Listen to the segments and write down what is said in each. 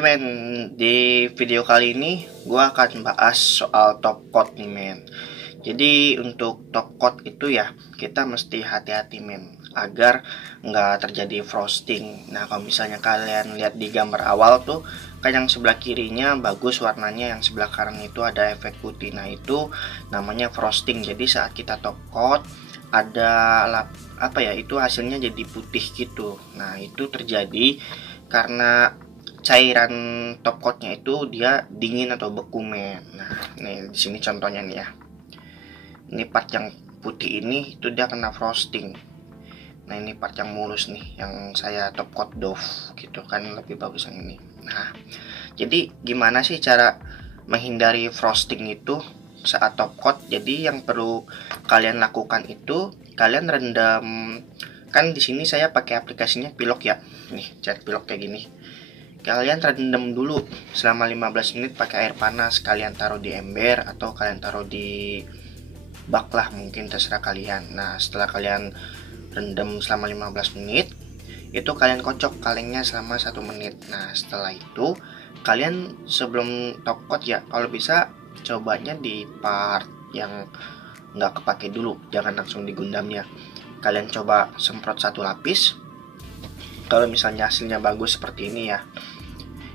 men, di video kali ini gue akan bahas soal top coat nih men. Jadi untuk top coat itu ya kita mesti hati-hati men, agar nggak terjadi frosting. Nah kalau misalnya kalian lihat di gambar awal tuh, kan yang sebelah kirinya bagus warnanya, yang sebelah kanan itu ada efek putih. Nah itu namanya frosting. Jadi saat kita top coat ada itu hasilnya jadi putih gitu. Nah itu terjadi karena cairan top coatnya itu dia dingin atau beku men. Nah nih di sini contohnya nih ya, ini part yang putih ini itu dia kena frosting. Nah ini part yang mulus nih yang saya top coat doff gitu kan, lebih bagus yang ini. Nah jadi gimana sih cara menghindari frosting itu saat top coat? Jadi yang perlu kalian lakukan itu kalian rendam, kan di sini saya pakai aplikasinya Pilok ya. Nih cat Pilok kayak gini. Kalian rendam dulu selama 15 menit pakai air panas. Kalian taruh di ember atau kalian taruh di bak lah, mungkin terserah kalian. Nah setelah kalian rendam selama 15 menit itu kalian kocok kalengnya selama 1 menit. Nah setelah itu kalian sebelum top coat ya, kalau bisa cobanya di part yang nggak kepake dulu, jangan langsung di gundamnya. Kalian coba semprot 1 lapis. Kalau misalnya hasilnya bagus seperti ini ya,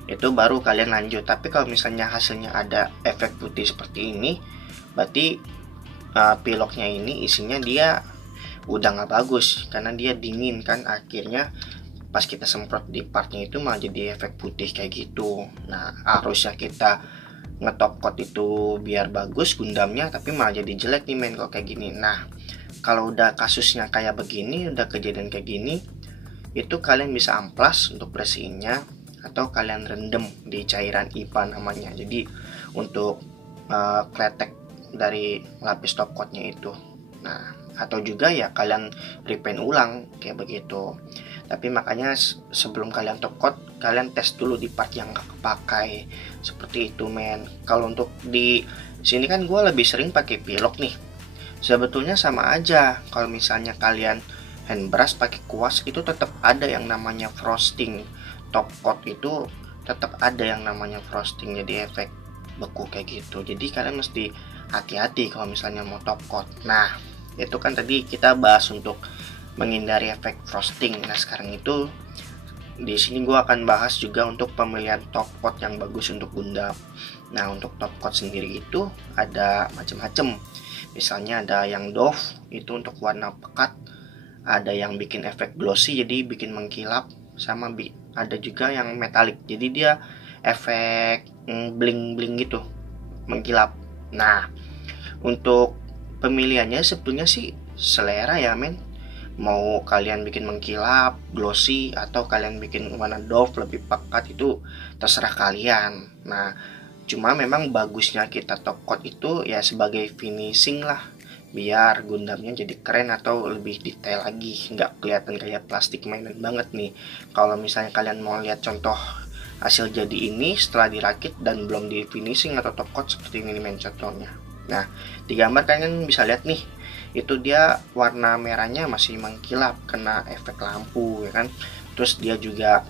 itu baru kalian lanjut. Tapi kalau misalnya hasilnya ada efek putih seperti ini, berarti piloknya ini isinya dia udah nggak bagus karena dia dingin kan. Akhirnya pas kita semprot di partnya itu malah jadi efek putih kayak gitu. Nah harusnya kita ngetop coat itu biar bagus gundamnya, tapi malah jadi jelek nih men kalau kayak gini. Nah kalau udah kasusnya kayak begini, udah kejadian kayak gini, itu kalian bisa amplas untuk bersihinnya atau kalian rendam di cairan IPA namanya. Jadi untuk kletek dari lapis top coatnya itu. Nah atau juga ya kalian repaint ulang kayak begitu. Tapi makanya sebelum kalian top coat, kalian tes dulu di part yang gak kepakai seperti itu men. Kalau untuk di sini kan gue lebih sering pakai Pilok nih. Sebetulnya sama aja. Kalau misalnya kalian hand brush pakai kuas, itu tetap ada yang namanya frosting. Top coat itu tetap ada yang namanya frosting, jadi efek beku kayak gitu. Jadi kalian mesti hati-hati kalau misalnya mau top coat. Nah itu kan tadi kita bahas untuk menghindari efek frosting. Nah sekarang itu di sini gue akan bahas juga untuk pemilihan top coat yang bagus untuk gundam. Nah untuk top coat sendiri itu ada macam-macam. Misalnya ada yang doff itu untuk warna pekat, ada yang bikin efek glossy jadi bikin mengkilap, sama ada juga yang metalik jadi dia efek bling-bling gitu, mengkilap. Nah untuk pemilihannya sebetulnya sih selera ya men, mau kalian bikin mengkilap, glossy, atau kalian bikin warna doff lebih pekat, itu terserah kalian. Nah cuma memang bagusnya kita top coat itu ya sebagai finishing lah, biar gundamnya jadi keren atau lebih detail lagi, nggak kelihatan kayak plastik mainan banget nih. Kalau misalnya kalian mau lihat contoh hasil jadi ini setelah dirakit dan belum di finishing atau top coat seperti ini main contohnya. Nah di gambar kalian bisa lihat nih, itu dia warna merahnya masih mengkilap kena efek lampu ya kan. Terus dia juga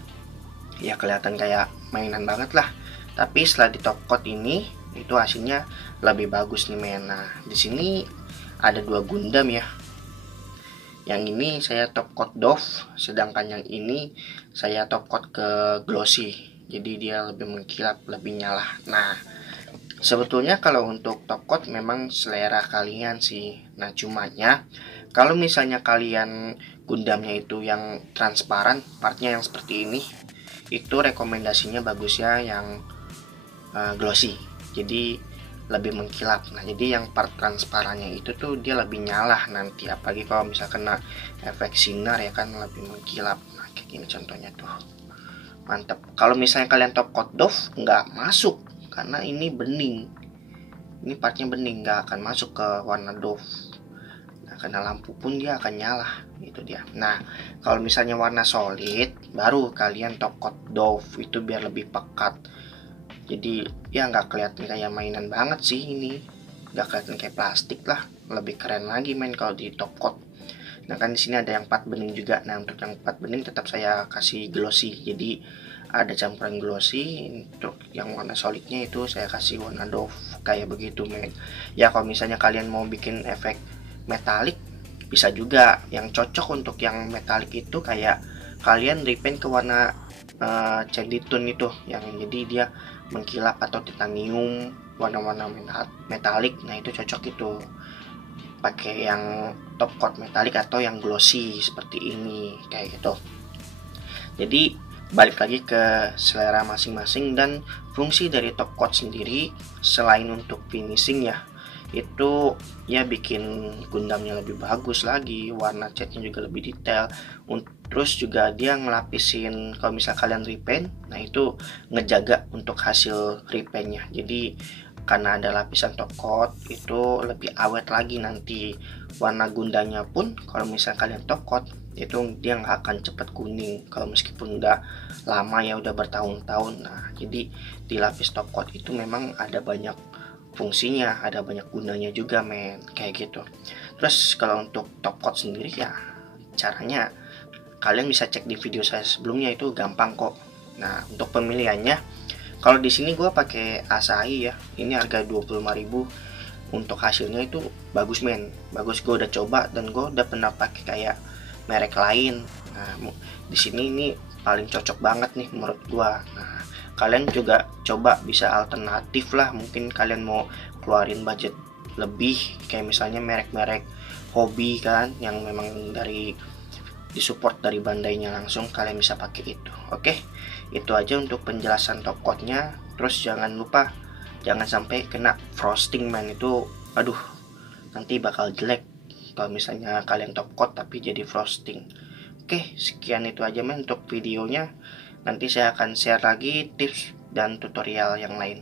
ya kelihatan kayak mainan banget lah. Tapi setelah di top coat ini itu hasilnya lebih bagus nih men. Nah di sini ada 2 gundam ya. Yang ini saya top coat doff, sedangkan yang ini saya top coat ke glossy. Jadi dia lebih mengkilap, lebih nyala. Nah, sebetulnya kalau untuk top coat memang selera kalian sih. Nah, cumanya kalau misalnya kalian gundamnya itu yang transparan, partnya yang seperti ini, itu rekomendasinya bagusnya yang glossy. Jadi lebih mengkilap. Nah jadi yang part transparannya itu tuh dia lebih nyala nanti, apalagi kalau misalkan kena efek sinar ya kan, lebih mengkilap. Nah kayak gini contohnya tuh, mantap. Kalau misalnya kalian top coat doff nggak masuk karena ini bening, ini partnya bening, nggak akan masuk ke warna doff. Nah karena lampu pun dia akan nyala, itu dia. Nah kalau misalnya warna solid baru kalian top coat doff, itu biar lebih pekat. Jadi ya nggak kelihatan kayak mainan banget sih ini, nggak kelihatan kayak plastik lah, lebih keren lagi main kalau di top coat. Nah kan di sini ada yang 4 bening juga. Nah untuk yang 4 bening tetap saya kasih glossy, jadi ada campuran glossy. Untuk yang warna solidnya itu saya kasih warna doff kayak begitu men. Ya kalau misalnya kalian mau bikin efek metalik bisa juga. Yang cocok untuk yang metalik itu kayak kalian repaint ke warna candy tone itu, yang jadi dia mengkilap, atau titanium, warna-warna metalik. Nah itu cocok itu pakai yang top coat metalik atau yang glossy seperti ini kayak gitu. Jadi balik lagi ke selera masing-masing dan fungsi dari top coat sendiri. Selain untuk finishing ya, itu ya bikin Gundamnya lebih bagus lagi, warna catnya juga lebih detail. Terus juga dia ngelapisin, kalau misal kalian repaint, nah itu ngejaga untuk hasil repaintnya. Jadi karena ada lapisan top coat itu lebih awet lagi nanti. Warna Gundanya pun kalau misal kalian top coat itu dia nggak akan cepat kuning kalau meskipun udah lama ya, udah bertahun-tahun. Nah jadi di lapis top coat itu memang ada banyak fungsinya, ada banyak gunanya juga men, kayak gitu. Terus kalau untuk top coat sendiri ya caranya kalian bisa cek di video saya sebelumnya, itu gampang kok. Nah untuk pemilihannya, kalau di sini gue pakai Asahi ya, ini harga 25.000. Untuk hasilnya itu bagus men, bagus. Gue udah coba dan gue udah pernah pakai kayak merek lain. Nah di sini ini paling cocok banget nih menurut gue. Nah kalian juga coba bisa alternatif lah, mungkin kalian mau keluarin budget lebih, kayak misalnya merek-merek hobi kan, yang memang dari disupport dari Bandainya langsung, kalian bisa pakai itu. Oke, itu aja untuk penjelasan top coatnya. Terus jangan lupa jangan sampai kena frosting man, itu aduh nanti bakal jelek kalau misalnya kalian top coat tapi jadi frosting. Oke, sekian itu aja men untuk videonya. Nanti saya akan share lagi tips dan tutorial yang lain.